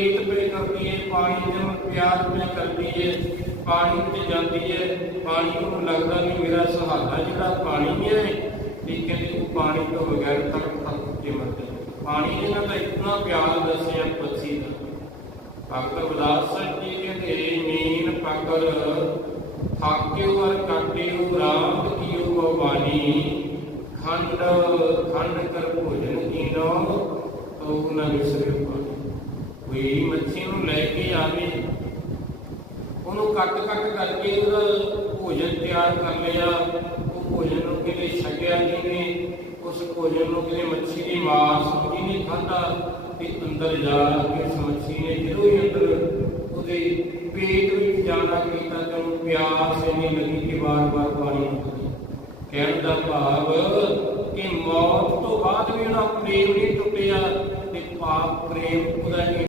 ਪ੍ਰੀਤ ਪੇ ਕਰਦੀ ਹੈ ਪਾਣੀ ਦੇ ਨਾਲ ਪਿਆਰ ਪੇ ਕਰਦੀ ਪਾਣੀ ਤੇ ਜਾਂਦੀ ਹੈ ਪਾਣੀ ਨੂੰ ਲੱਗਦਾ ਵੀ ਮੇਰਾ ਸਹਾਰਾ ਜਿਹੜਾ ਪਾਣੀ ਹੈ, ਠੀਕ ਹੈ ਉਹ ਪਾਣੀ ਤੋਂ ਬਗੈਰ ਤੱਕ ਤੱਕ ਜਿਮਤ ਪਾਣੀ ਦੇ ਨਾਲ ਤਾਂ ਇਤਨਾ ਪਿਆਰ ਦੱਸਿਆ ਪੱਛੀ ਦਾ। ਭਗਤ ਉਦਾਸ ਜੀ ਕਹਿੰਦੇ ਮੀਨ ਪਕਰ ਥਾਕਿਓ ਅਰ ਕਾਟਿਓ ਰਾਮ ਕੀਓ ਭਵਾਨੀ। ਖੰਡ ਖੰਡ ਕਰ ਭੋਜਨ ਕੀਨੋ ਤੋ ਨ ਵਿਸਰਿਓ ਪਾਣੀ। ਕੋਈ ਮੱਛੀ ਨੂੰ ਲੈ ਕੇ ਆਵੇ, ਉਹਨੂੰ ਕੱਟ ਕੱਟ ਕਰਕੇ ਉਹਦਾ ਭੋਜਨ ਤਿਆਰ ਕਰ ਲਿਆ। ਉਹ ਭੋਜਨ ਨੂੰ ਕਿਤੇ ਛਕਿਆ ਜਿਹਨੇ ਉਸ ਭੋਜਨ ਨੂੰ ਕਿਤੇ ਮੱਛੀ ਦੀ ਮਾਸ ਜਿਹਨੇ ਖਾਧਾ ਤੇ ਅੰਦਰ ਜਾ ਕੇ ਉਸ ਮੱਛੀ ਨੇ ਜਦੋਂ ਹੀ ਅੰਦਰ ਉਹਦੇ ਪੇਟ ਵਿੱਚ ਜਾਣਾ ਕੀਤਾ ਤੇ ਉਹਨੂੰ ਪਿਆਸ ਇੰਨੀ ਲੱਗੀ ਕਿ ਵਾਰ-ਵਾਰ ਪਾਣੀ ਕਹਿਣ ਦਾ ਭਾਵ ਕਿ ਮੌਤ ਤੋਂ ਬਾਅਦ ਵੀ ਉਹਦਾ ਪ੍ਰੇਮ ਨਹੀਂ ਟੁੱਟਿਆ ਤੇ ਪਾਪ ਪ੍ਰੇਮ ਉਹਦਾ